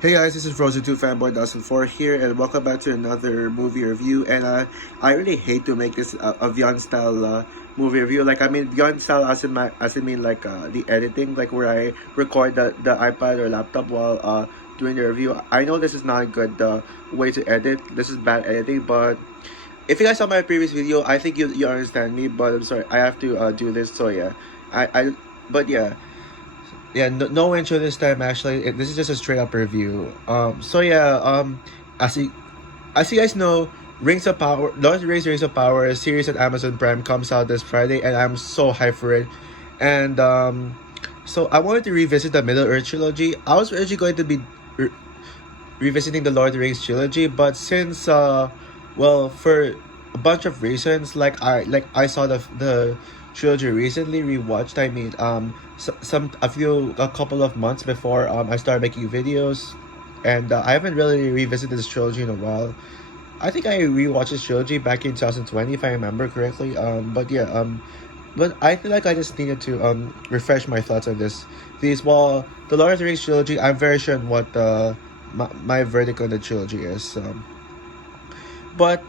Hey guys, this is Frozen 2 Fanboy 2004 here, and welcome back to another movie review. And I really hate to make this a Beyond style movie review. Like I mean Beyond style as in mean like the editing, like where I record the iPad or laptop while doing the review. I know this is not a good way to edit. This is bad editing, but if you guys saw my previous video, I think you understand me. But I'm sorry, I have to do this. So yeah, I but yeah. Yeah, no intro this time actually. This is just a straight up review. So yeah, as you as you guys know, Rings of Power, Lord of the Rings: Rings of Power, a series at Amazon Prime comes out this Friday, and I'm so hyped for it. And so I wanted to revisit the Middle Earth trilogy. I was actually going to be revisiting the Lord of the Rings trilogy, but since well, for a bunch of reasons, like I saw the trilogy recently rewatched. I mean, a couple of months before I started making videos, and I haven't really revisited this trilogy in a while. I think I rewatched this trilogy back in 2020 if I remember correctly. But I feel like I just needed to refresh my thoughts on this. These While the Lord of the Rings trilogy, I'm very sure on what my verdict on the trilogy is. But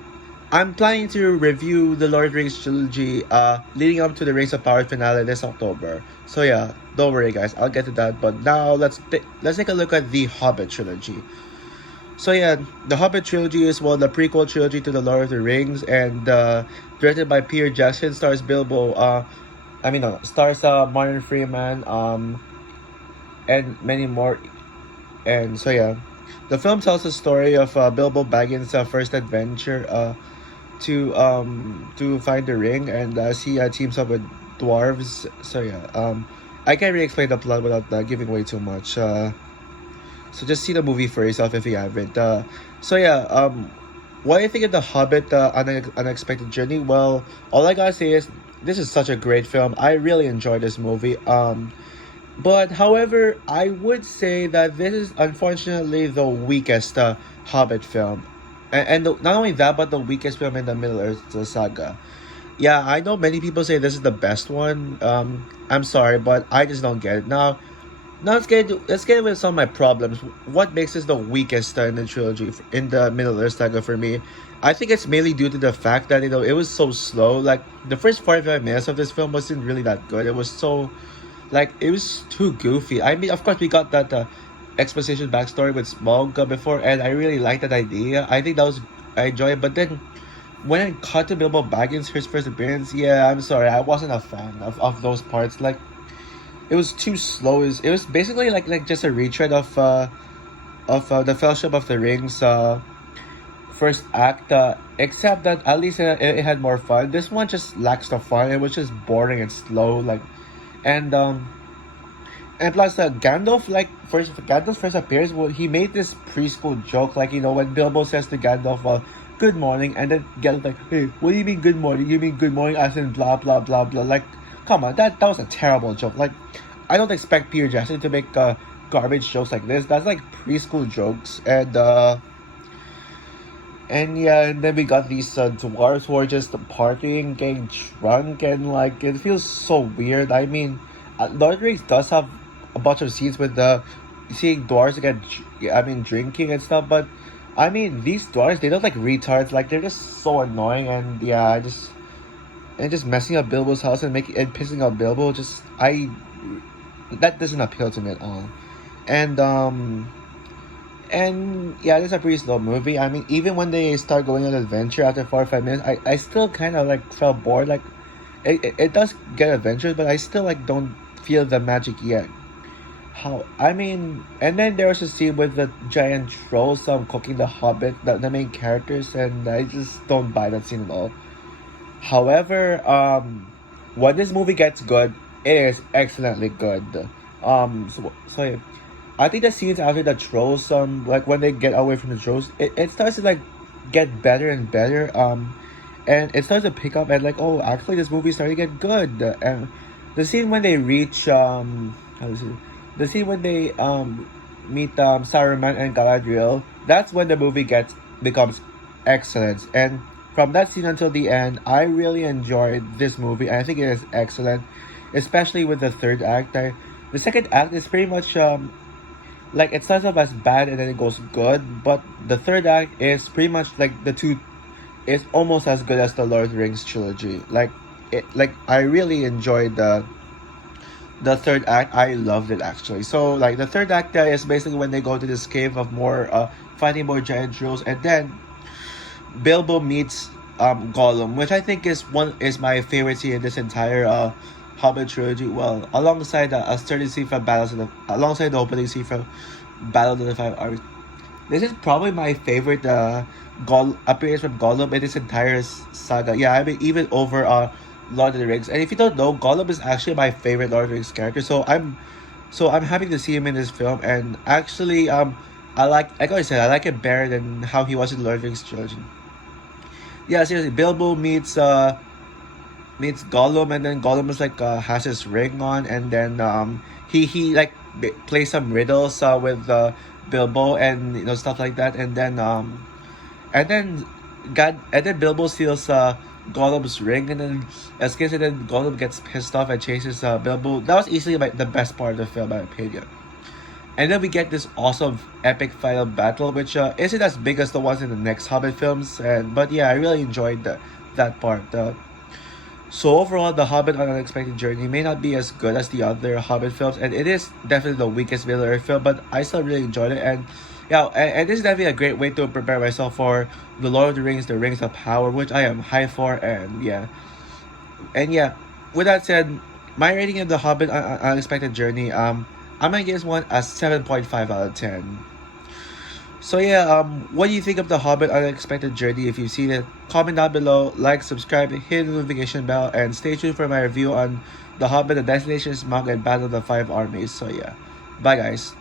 I'm planning to review the Lord of the Rings trilogy leading up to the Rings of Power finale this October. So yeah, don't worry guys, I'll get to that. But now let's take a look at the Hobbit trilogy. So yeah, the Hobbit trilogy is the prequel trilogy to the Lord of the Rings, and directed by Peter Jackson, stars Bilbo. Stars Martin Freeman, and many more. And so yeah, the film tells the story of Bilbo Baggins' first adventure to find the ring, and as he teams up with dwarves. So yeah, I can't really explain the plot without giving away too much. So just see the movie for yourself if you haven't. So yeah, what do you think of the Hobbit Unexpected Journey? Well, all I gotta say is this is such a great film. I really enjoyed this movie. But however, I would say that this is unfortunately the weakest Hobbit film, not only that, but the weakest film in the Middle Earth saga. Yeah, I know many people say this is the best one. I'm sorry, but I just don't get it. Now let's get with some of my problems. What makes this the weakest in the trilogy in the Middle Earth saga for me? I think it's mainly due to the fact that it was so slow. Like the first 45 minutes of this film wasn't really that good. It was so it was too goofy. I mean, of course, we got that exposition backstory with Smaug before, and I really liked that idea. I think I enjoyed it. But then when it cut to Bilbo Baggins' his first appearance, yeah, I'm sorry, I wasn't a fan of those parts. Like it was too slow. It was basically like just a retread of the Fellowship of the Rings first act. Except that at least it had more fun. This one just lacks the fun. It was just boring and slow. And um and plus Gandalf's first appearance, he made this preschool joke, when Bilbo says to Gandalf, good morning, and then Gandalf like, hey, what do you mean good morning? You mean good morning as in blah blah blah blah. Like, come on, that was a terrible joke. Like, I don't expect Peter Jackson to make garbage jokes like this. That's like preschool jokes. And yeah, and then we got these dwarves who are just partying, getting drunk, and it feels so weird. I mean, Lord of the Rings does have a bunch of scenes with seeing dwarves drinking and stuff, but I mean, these dwarves, they look like retards. Like, they're just so annoying, and yeah, just messing up Bilbo's house and pissing off Bilbo. That doesn't appeal to me at all. And and yeah, this is a pretty slow movie. I mean, even when they start going on an adventure after 4 or 5 minutes, I still kind of felt bored. Like, it does get adventures, but I still don't feel the magic yet. And then there was a scene with the giant trolls cooking the Hobbit, the main characters, and I just don't buy that scene at all. However, when this movie gets good, it is excellently good. Yeah, I think the scenes after the trolls, when they get away from the trolls, it starts to get better and better. And it starts to pick up, and oh, actually this movie started to get good. And the scene when they reach the scene when they meet Saruman and Galadriel, that's when the movie becomes excellent. And from that scene until the end, I really enjoyed this movie, and I think it is excellent, especially with the third act. The second act is pretty much like it starts off as bad and then it goes good, but the third act is pretty much like the two is almost as good as the Lord of the Rings trilogy. Like I really enjoyed the third act. I loved it actually. So like the third act there is basically when they go to this cave of more fighting more giant trolls, and then Bilbo meets Gollum, which I think is my favorite scene in this entire Hobbit trilogy. Well, alongside a sturdy scene from alongside the opening scene from Battle of the Five Armies. This is probably my favorite appearance from Gollum in this entire saga. Yeah, I mean even over Lord of the Rings. And if you don't know, Gollum is actually my favorite Lord of the Rings character. So I'm happy to see him in this film. And actually like I said, I like it better than how he was in Lord of the Rings trilogy. Yeah, seriously, Bilbo meets Gollum, and then Gollum is like has his ring on, and then he like plays some riddles with Bilbo, and stuff like that, and then Bilbo steals Gollum's ring, and then escapes, and then Gollum gets pissed off and chases Bilbo. That was easily like the best part of the film, in my opinion. And then we get this awesome epic final battle, which isn't as big as the ones in the next Hobbit films, but yeah, I really enjoyed that part. So overall, The Hobbit: An Unexpected Journey may not be as good as the other Hobbit films, and it is definitely the weakest Middle Earth film, but I still really enjoyed it. And yeah, and this is definitely a great way to prepare myself for The Lord of the Rings, The Rings of Power, which I am hyped for. And yeah, with that said, my rating of The Hobbit: An Unexpected Journey, I'm gonna give this one a 7.5 out of 10. So yeah, what do you think of The Hobbit: Unexpected Journey? If you've seen it, comment down below, like, subscribe, hit the notification bell, and stay tuned for my review on The Hobbit, The Destination Smaug, and Battle of the Five Armies. So yeah, bye guys.